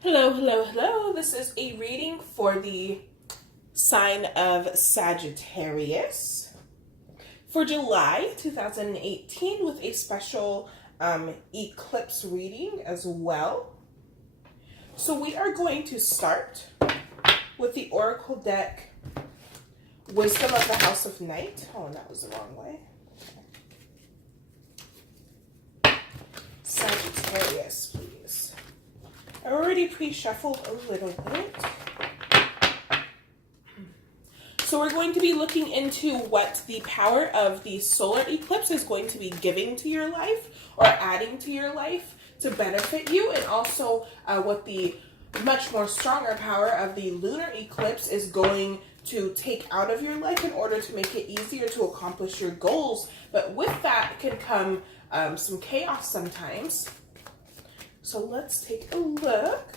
Hello, hello, hello. This is a reading for the sign of Sagittarius for July 2018 with a special eclipse reading as well. So we are going to start with the Oracle deck, Wisdom of the House of Night. Oh, that was the wrong way. Sagittarius, please. I already pre-shuffled a little bit. So we're going to be looking into what the power of the solar eclipse is going to be giving to your life or adding to your life to benefit you, and also what the much more stronger power of the lunar eclipse is going to take out of your life in order to make it easier to accomplish your goals. But with that can come some chaos sometimes. So let's take a look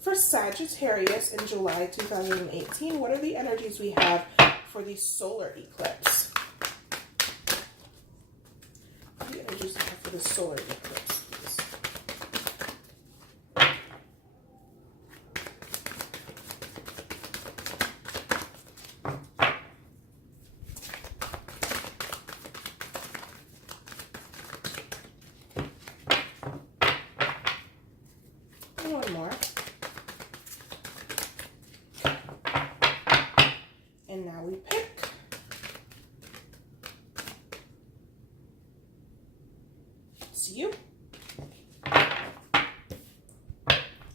for Sagittarius in July 2018. What are the energies we have for the solar eclipse? What are the energies we have for the solar eclipse, please? One more. And now we pick. It's you.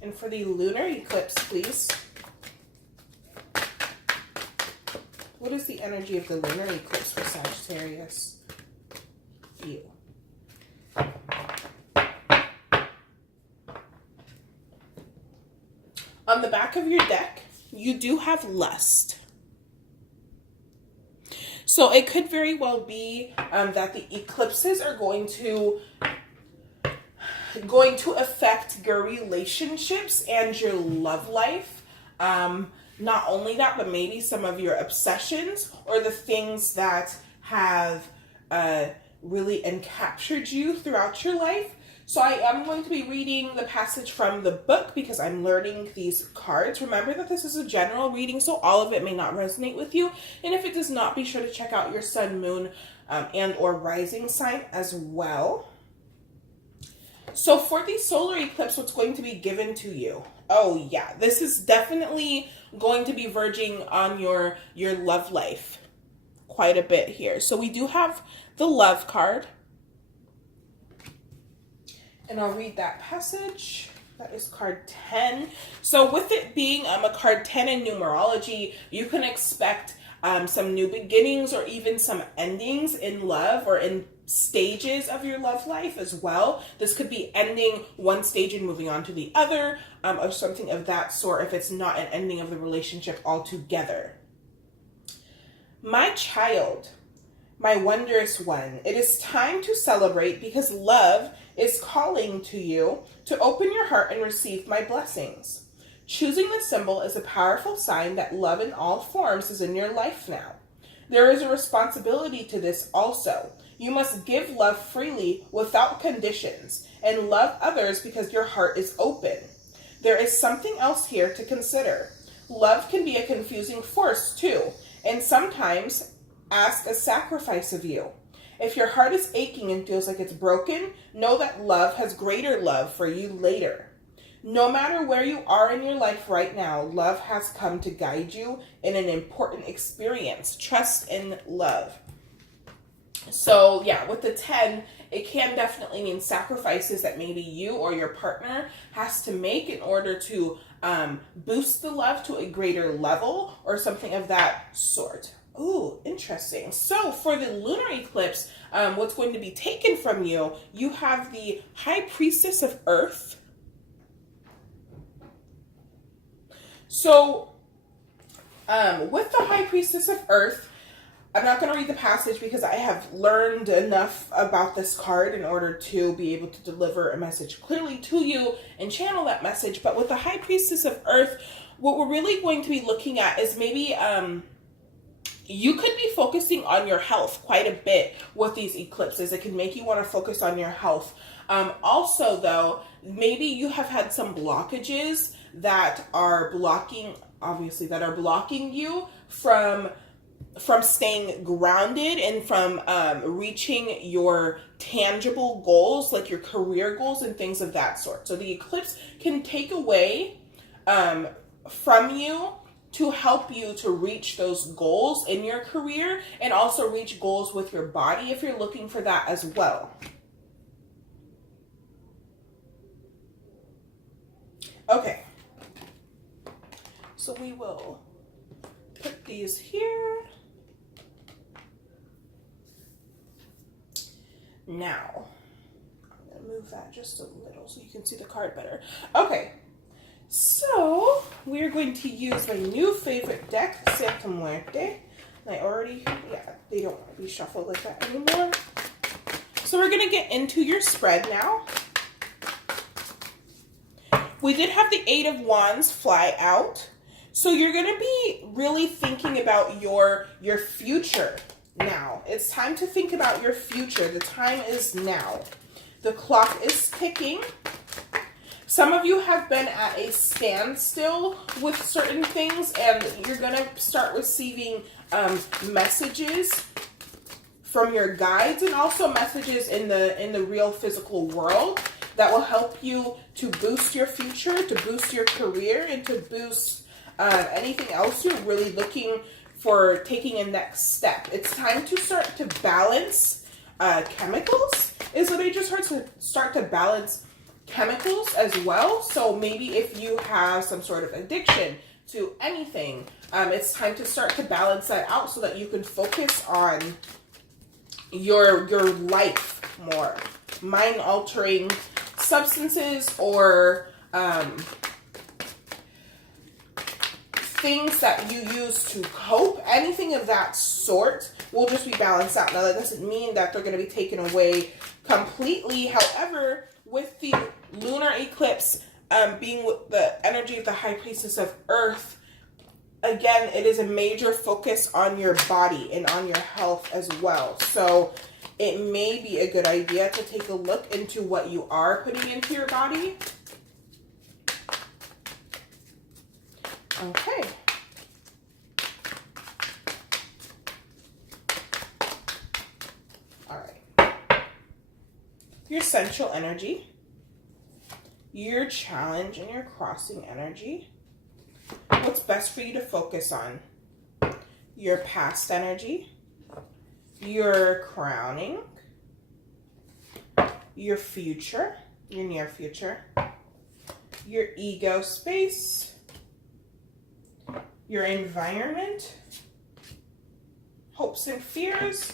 And for the lunar eclipse, please. What is the energy of the lunar eclipse for Sagittarius? You. On the back of your deck, you do have lust. So it could very well be that the eclipses are going to affect your relationships and your love life. Not only that, but maybe some of your obsessions or the things that have really encaptured you throughout your life. So I am going to be reading the passage from the book because I'm learning these cards. Remember that this is a general reading, so all of it may not resonate with you. And if it does not, be sure to check out your sun, moon, and or rising sign as well. So for the solar eclipse, what's going to be given to you? Oh yeah, this is definitely going to be verging on your love life quite a bit here. So we do have the love card. And I'll read that passage. That is card 10. So with it being a card 10 in numerology, you can expect some new beginnings or even some endings in love or in stages of your love life as well. This could be ending one stage and moving on to the other, or something of that sort if it's not an ending of the relationship altogether. My child, my wondrous one, it is time to celebrate because love is calling to you to open your heart and receive my blessings. Choosing the symbol is a powerful sign that love in all forms is in your life now. There is a responsibility to this also. You must give love freely without conditions and love others because your heart is open. There is something else here to consider. Love can be a confusing force too, and sometimes ask a sacrifice of you. If your heart is aching and feels like it's broken, know that love has greater love for you later. No matter where you are in your life right now, love has come to guide you in an important experience. Trust in love. So yeah, with the 10, it can definitely mean sacrifices that maybe you or your partner has to make in order to boost the love to a greater level or something of that sort. Ooh, interesting. So for the lunar eclipse, what's going to be taken from you, you have the High Priestess of Earth. So with the High Priestess of Earth, I'm not going to read the passage because I have learned enough about this card in order to be able to deliver a message clearly to you and channel that message. But with the High Priestess of Earth, what we're really going to be looking at is maybe you could be focusing on your health quite a bit with these eclipses. It can make you want to focus on your health. Also, though, maybe you have had some blockages that are blocking, obviously, that are blocking you from staying grounded and from reaching your tangible goals, like your career goals and things of that sort. So the eclipse can take away from you to help you to reach those goals in your career, and also reach goals with your body if you're looking for that as well. Okay, so we will put these here. Now, I'm going to move that just a little so you can see the card better. Okay, so we're going to use my new favorite deck, Santa Muerte. And I already, yeah, they don't want to be shuffled like that anymore. So we're going to get into your spread now. We did have the Eight of Wands fly out. So you're going to be really thinking about your future now. It's time to think about your future. The time is now. The clock is ticking. Some of you have been at a standstill with certain things, and you're going to start receiving messages from your guides, and also messages in the real physical world that will help you to boost your future, to boost your career, and to boost anything else you're really looking for, taking a next step. It's time to start to balance chemicals, is what I just heard. So start to balance chemicals as well. So maybe if you have some sort of addiction to anything, it's time to start to balance that out so that you can focus on your life more. Mind-altering substances or things that you use to cope, anything of that sort will just be balanced out. Now, that doesn't mean that they're going to be taken away completely. However, with the lunar eclipse being with the energy of the High Priestess of Earth, again, it is a major focus on your body and on your health as well. So it may be a good idea to take a look into what you are putting into your body. Okay. All right. Your central energy, your challenge and your crossing energy. What's best for you to focus on? Your past energy, your crowning, your future, your near future, your ego space, your environment, hopes and fears,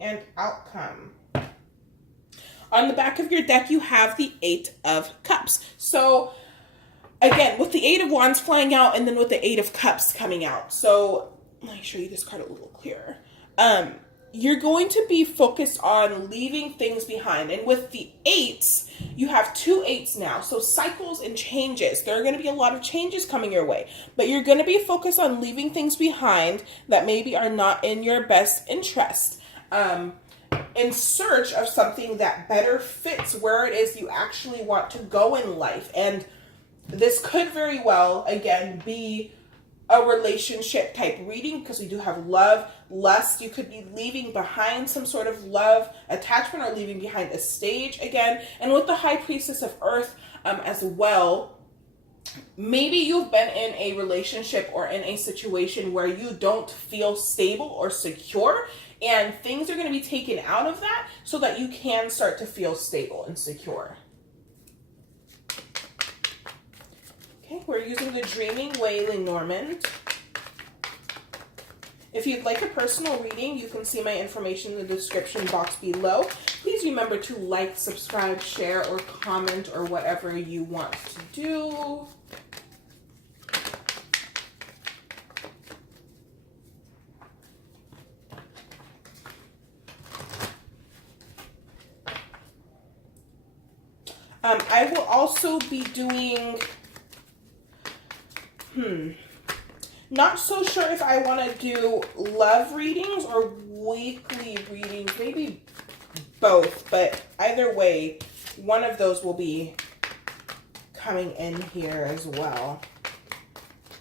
and outcome. On the back of your deck, you have the Eight of Cups. So again, with the Eight of Wands flying out and then with the Eight of Cups coming out. So let me show you this card a little clearer. You're going to be focused on leaving things behind. And with the eights, you have two eights now. So cycles and changes. There are going to be a lot of changes coming your way. But you're going to be focused on leaving things behind that maybe are not in your best interest. In search of something that better fits where it is you actually want to go in life. And this could very well, again, be a relationship type reading, because we do have love, lust. You could be leaving behind some sort of love attachment, or leaving behind a stage again. And with the High Priestess of Earth as well, maybe you've been in a relationship or in a situation where you don't feel stable or secure, and things are going to be taken out of that so that you can start to feel stable and secure. Okay, we're using the Dreaming Raylynn Normand. If you'd like a personal reading, you can see my information in the description box below. Please remember to like, subscribe, share, or comment, or whatever you want to do. I will also be doing, not so sure if I want to do love readings or weekly readings, maybe both, but either way, one of those will be coming in here as well,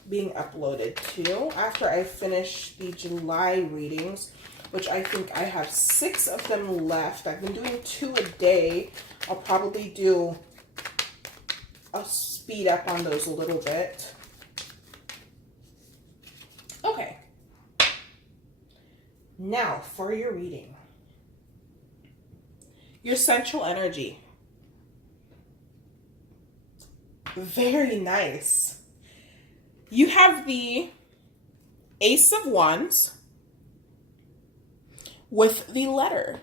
being uploaded too, after I finish the July readings, which I think I have 6 of them left. I've been doing 2 a day. I'll probably do a speed up on those a little bit. Okay. Now for your reading. Your central energy. Very nice. You have the Ace of Wands with the letter.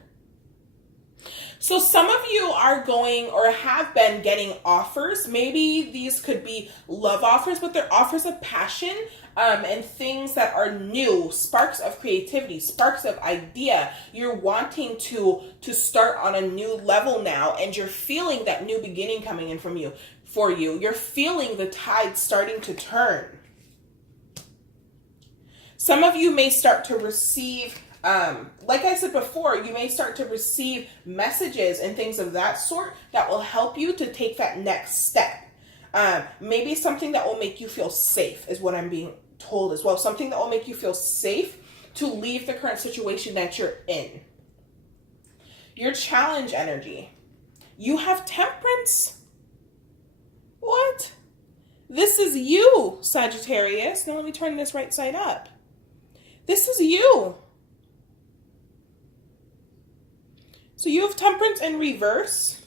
So some of you are going or have been getting offers. Maybe these could be love offers, but they're offers of passion and things that are new, sparks of creativity, sparks of idea. You're wanting to start on a new level now, and you're feeling that new beginning coming in for you. You're feeling the tide starting to turn. Some of you may start to receive, like I said before, you may start to receive messages and things of that sort that will help you to take that next step. Maybe something that will make you feel safe is what I'm being told as well. Something that will make you feel safe to leave the current situation that you're in. Your challenge energy. You have Temperance. What? This is you, Sagittarius. Now let me turn this right side up. This is you. So you have Temperance in reverse.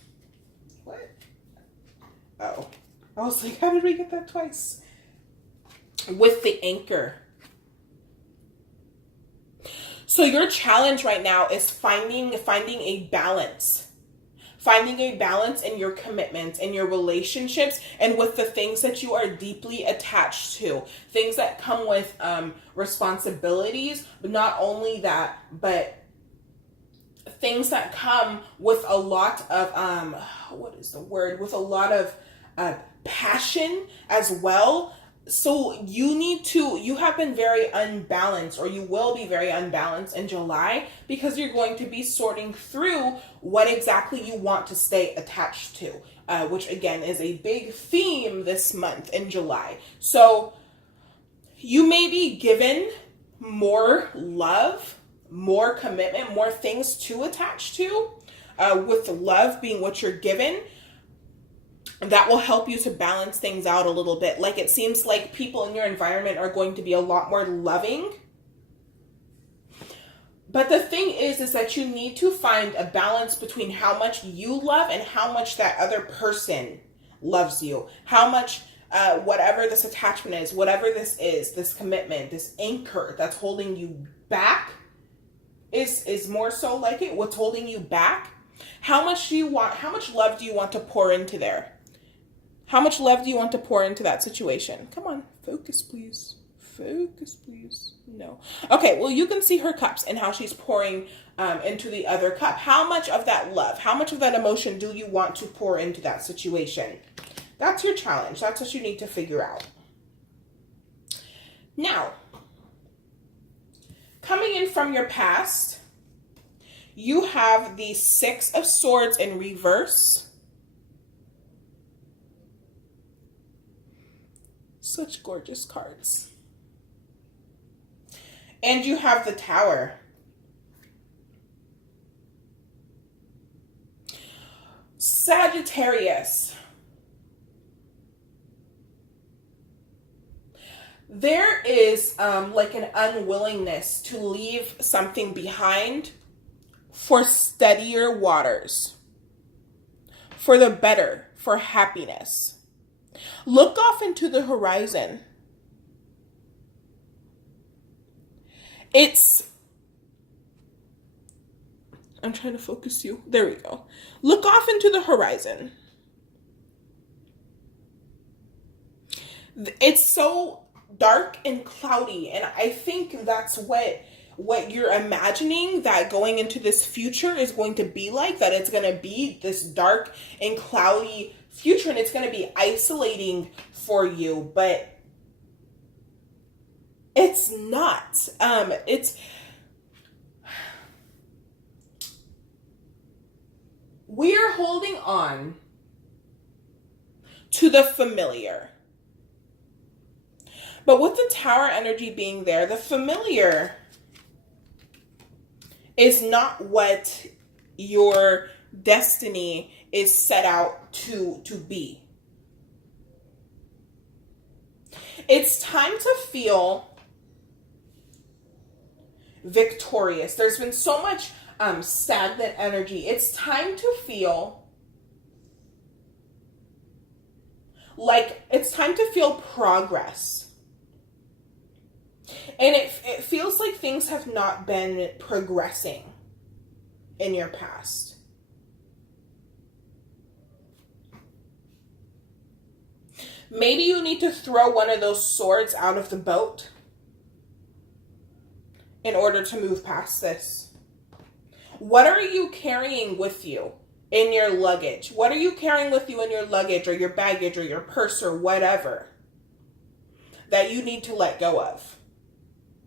What? Oh. I was like, how did we get that twice? With the Anchor. So your challenge right now is finding a balance. Finding a balance in your commitments, in your relationships, and with the things that you are deeply attached to. Things that come with responsibilities, but not only that, but things that come with a lot of, with a lot of passion as well. So you have been very unbalanced, or you will be very unbalanced in July, because you're going to be sorting through what exactly you want to stay attached to, which again is a big theme this month in July. So you may be given more love, more commitment, more things to attach to, with love being what you're given. That will help you to balance things out a little bit. Like, it seems like people in your environment are going to be a lot more loving. But the thing is that you need to find a balance between how much you love and how much that other person loves you. How much, whatever this attachment is, whatever this is, this commitment, this anchor that's holding you back is more so like it. What's holding you back? How much love do you want to pour into there? How much love do you want to pour into that situation? Come on, focus, please. Focus, please. No. Okay, well, you can see her cups and how she's pouring into the other cup. How much of that love, how much of that emotion do you want to pour into that situation? That's your challenge. That's what you need to figure out. Now, coming in from your past, you have the Six of Swords in reverse. Such gorgeous cards. And you have the Tower. Sagittarius. There is like an unwillingness to leave something behind for steadier waters, for the better, for happiness. Look off into the horizon. I'm trying to focus you. There we go. Look off into the horizon. It's so dark and cloudy, and I think that's what you're imagining that going into this future is going to be like, that it's going to be this dark and cloudy future, and it's going to be isolating for you, but it's not. we're holding on to the familiar. But with the Tower energy being there, the familiar is not what your destiny is set out to be. It's time to feel victorious. There's been so much stagnant energy. It's time to feel like it's time to feel progress. And it feels like things have not been progressing in your past. Maybe you need to throw one of those swords out of the boat in order to move past this. What are you carrying with you in your luggage? What are you carrying with you in your luggage or your baggage or your purse or whatever that you need to let go of?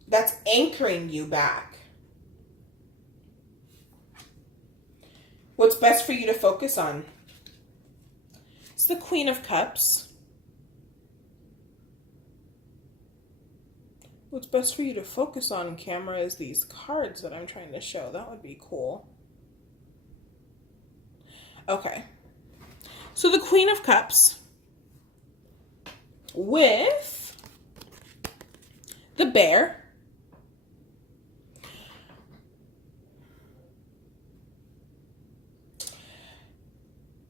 That's anchoring you back. What's best for you to focus on? It's the Queen of Cups. What's best for you to focus on camera is these cards that I'm trying to show. That would be cool. Okay. So the Queen of Cups with the Bear.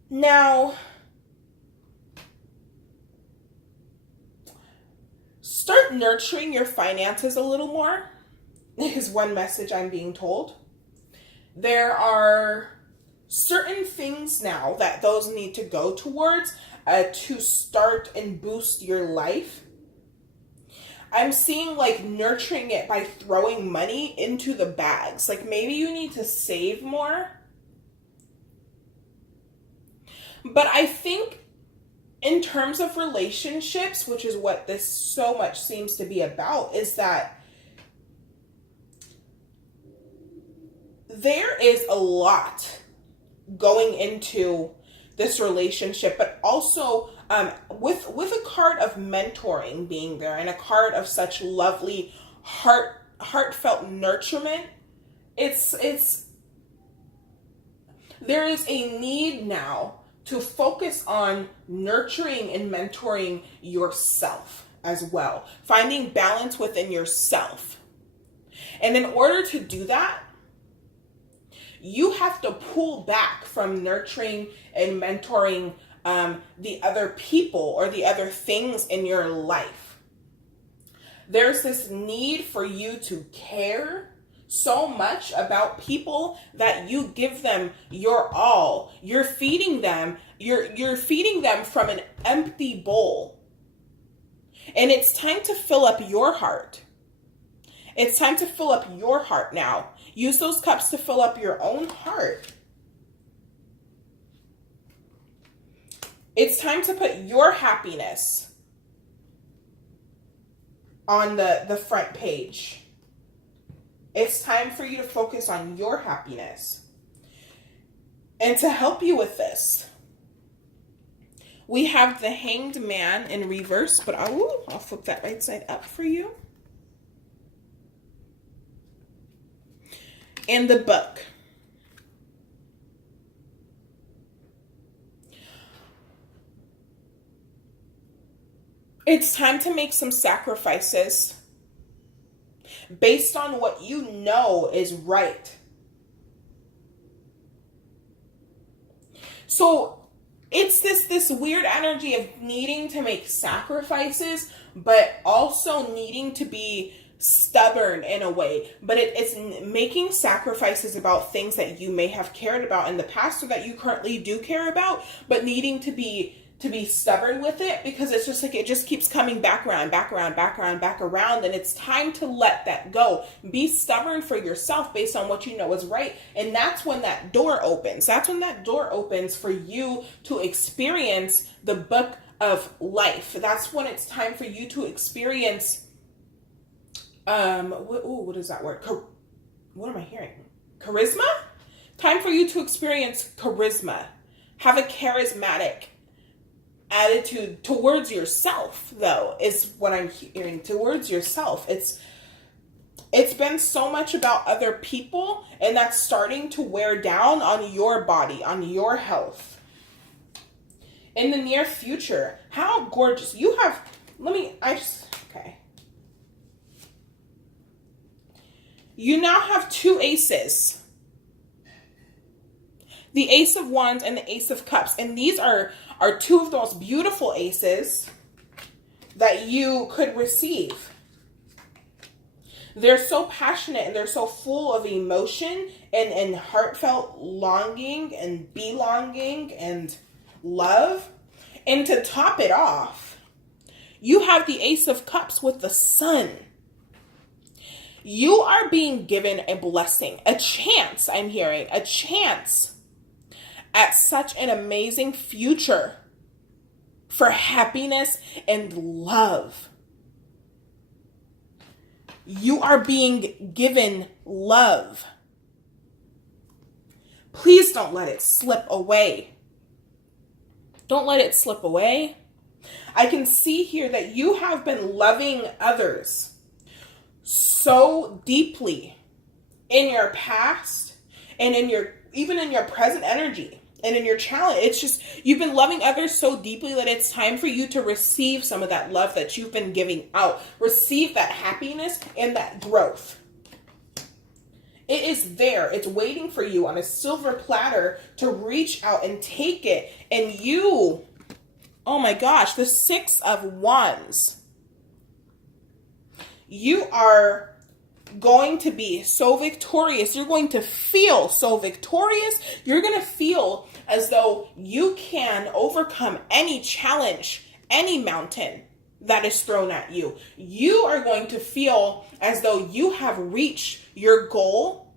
Now, start nurturing your finances a little more, is one message I'm being told. There are certain things now that those need to go towards to start and boost your life. I'm seeing like nurturing it by throwing money into the bags. Like maybe you need to save more. But I think in terms of relationships, which is what this so much seems to be about, is that there is a lot going into this relationship, but also with a card of mentoring being there and a card of such lovely heartfelt nurturement, it's there is a need now to focus on nurturing and mentoring yourself as well. Finding balance within yourself. And in order to do that, you have to pull back from nurturing and mentoring the other people or the other things in your life. There's this need for you to care so much about people that you give them your all. You're feeding them. You're feeding them from an empty bowl. And it's time to fill up your heart. It's time to fill up your heart now. Use those cups to fill up your own heart. It's time to put your happiness on the front page. It's time for you to focus on your happiness. And to help you with this, we have the Hanged Man in reverse, but I'll flip that right side up for you. And the Book. It's time to make some sacrifices based on what you know is right. So it's this weird energy of needing to make sacrifices, but also needing to be stubborn in a way. But it's making sacrifices about things that you may have cared about in the past or that you currently do care about, but needing to be stubborn with it, because it's just like it just keeps coming back around, and it's time to let that go. Be stubborn for yourself based on what you know is right, and that's when that door opens. That's when that door opens for you to experience the book of life. That's when it's time for you to experience what is that word? What am I hearing? Charisma? Time for you to experience charisma. Have a charismatic attitude towards yourself, though, is what I'm hearing. Towards yourself. It's been so much about other people, and that's starting to wear down on your body, on your health. In the near future, how gorgeous. You have, okay. You now have two aces. The Ace of Wands and the Ace of Cups. And these are two of the most beautiful aces that you could receive. They're so passionate and they're so full of emotion and heartfelt longing and belonging and love. And to top it off, you have the Ace of Cups with the Sun. You are being given a blessing, a chance, I'm hearing, a chance at such an amazing future for happiness and love. You are being given love. Please don't let it slip away. Don't let it slip away. I can see here that you have been loving others so deeply in your past and even in your present energy and in your challenge. It's just, you've been loving others so deeply that it's time for you to receive some of that love that you've been giving out. Receive that happiness and that growth. It is there. It's waiting for you on a silver platter to reach out and take it. And you, oh my gosh, the Six of Wands. You are going to be so victorious. You're going to feel so victorious. You're going to feel as though you can overcome any challenge, any mountain that is thrown at you. You are going to feel as though you have reached your goal.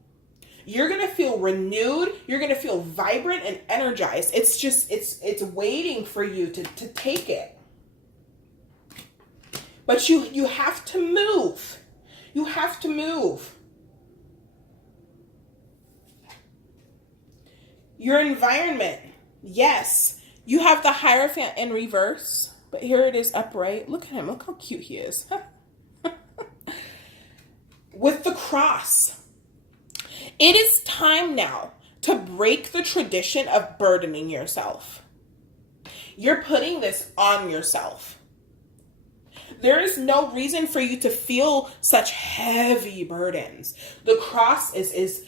You're going to feel renewed. You're going to feel vibrant and energized. It's just, it's waiting for you to take it. But you have to move. You have to move. Your environment. Yes. You have the Hierophant in reverse. But here it is upright. Look at him. Look how cute he is. With the cross. It is time now to break the tradition of burdening yourself. You're putting this on yourself. There is no reason for you to feel such heavy burdens. The cross is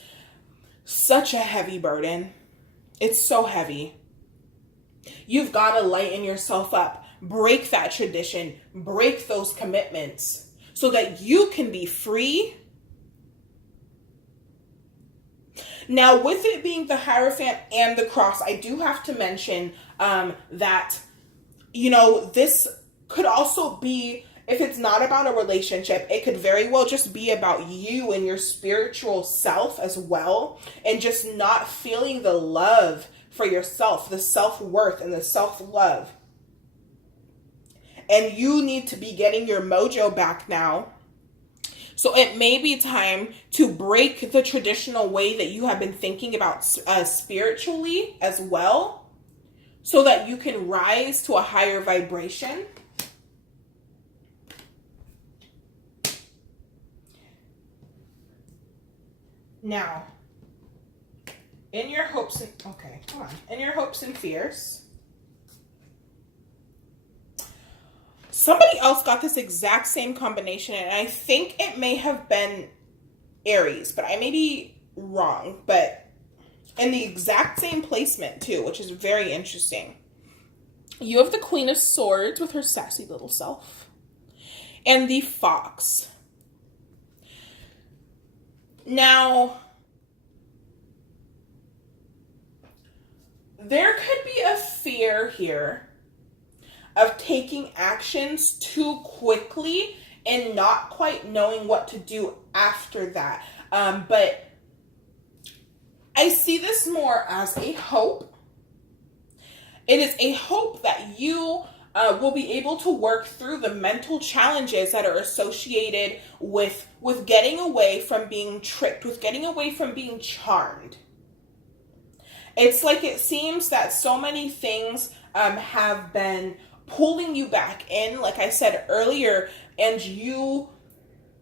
such a heavy burden. It's so heavy. You've got to lighten yourself up. Break that tradition. Break those commitments so that you can be free. Now, with it being the Hierophant and the cross, I do have to mention that, this could also be, if it's not about a relationship, it could very well just be about you and your spiritual self as well, and just not feeling the love for yourself, the self-worth and the self-love. And you need to be getting your mojo back now. So it may be time to break the traditional way that you have been thinking about spiritually as well, so that you can rise to a higher vibration. Now, in your hopes and fears, somebody else got this exact same combination, and I think it may have been Aries, but I may be wrong, but in the exact same placement too, which is very interesting. You have the Queen of Swords with her sassy little self, and the Fox. Now, there could be a fear here of taking actions too quickly and not quite knowing what to do after that. But I see this more as a hope. It is a hope that you will be able to work through the mental challenges that are associated with getting away from being tricked, with getting away from being charmed. It's like it seems that so many things have been pulling you back in, like I said earlier, and you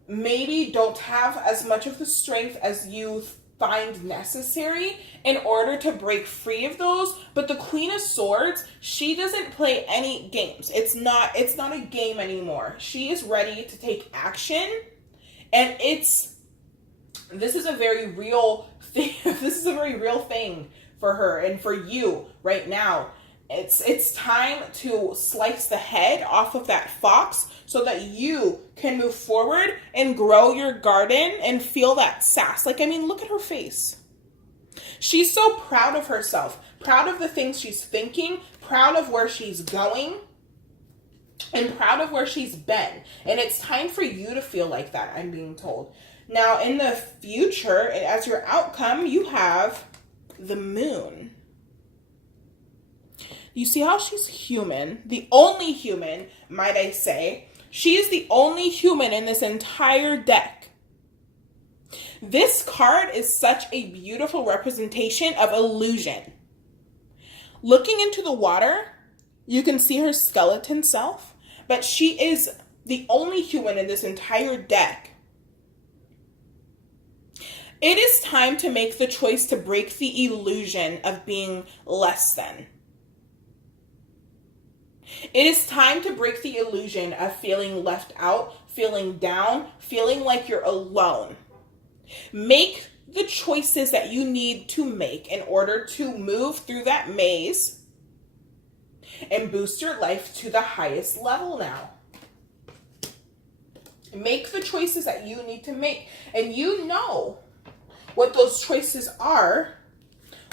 maybe don't have as much of the strength as you find necessary in order to break free of those. But the Queen of Swords, she doesn't play any games. It's not a game anymore. She is ready to take action, and this is a very real thing. This is a very real thing for her and for you right now. It's time to slice the head off of that fox so that you can move forward and grow your garden and feel that sass. Like, I mean, look at her face. She's so proud of herself, proud of the things she's thinking, proud of where she's going, and proud of where she's been. And it's time for you to feel like that, I'm being told. Now, in the future, as your outcome, you have the Moon. You see how she's human, the only human, might I say. She is the only human in this entire deck. This card is such a beautiful representation of illusion. Looking into the water, you can see her skeleton self, but she is the only human in this entire deck. It is time to make the choice to break the illusion of being less than. It is time to break the illusion of feeling left out, feeling down, feeling like you're alone. Make the choices that you need to make in order to move through that maze and boost your life to the highest level now. Make the choices that you need to make. And you know what those choices are.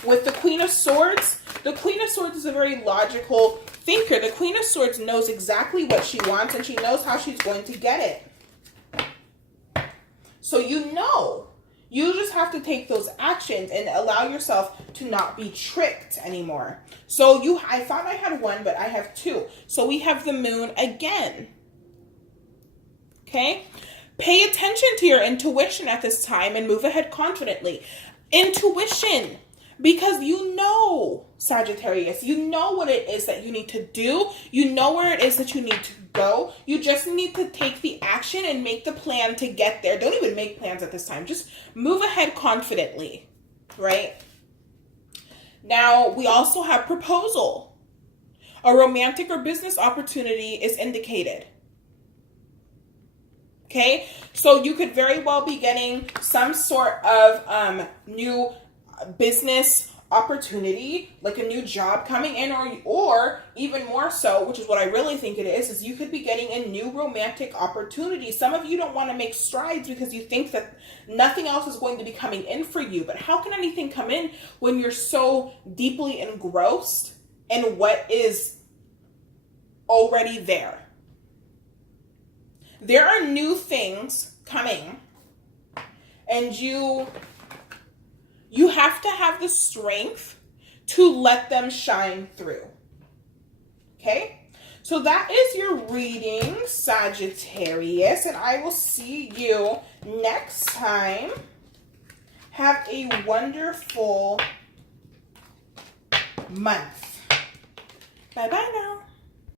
With the Queen of Swords is a very logical thinker. The Queen of Swords knows exactly what she wants, and she knows how she's going to get it. So you know, you just have to take those actions and allow yourself to not be tricked anymore. So I thought I had one, but I have two. So we have the Moon again. Okay? Pay attention to your intuition at this time and move ahead confidently. Intuition. Because you know, Sagittarius, you know what it is that you need to do. You know where it is that you need to go. You just need to take the action and make the plan to get there. Don't even make plans at this time. Just move ahead confidently, right? Now, we also have proposal. A romantic or business opportunity is indicated. Okay? So you could very well be getting some sort of new business opportunity, like a new job coming in, or even more so, which is what I really think it is you could be getting a new romantic opportunity. Some of you don't want to make strides because you think that nothing else is going to be coming in for you. But how can anything come in when you're so deeply engrossed in what is already there? There are new things coming, and you have to have the strength to let them shine through. Okay? So that is your reading, Sagittarius, and I will see you next time. Have a wonderful month. Bye-bye now.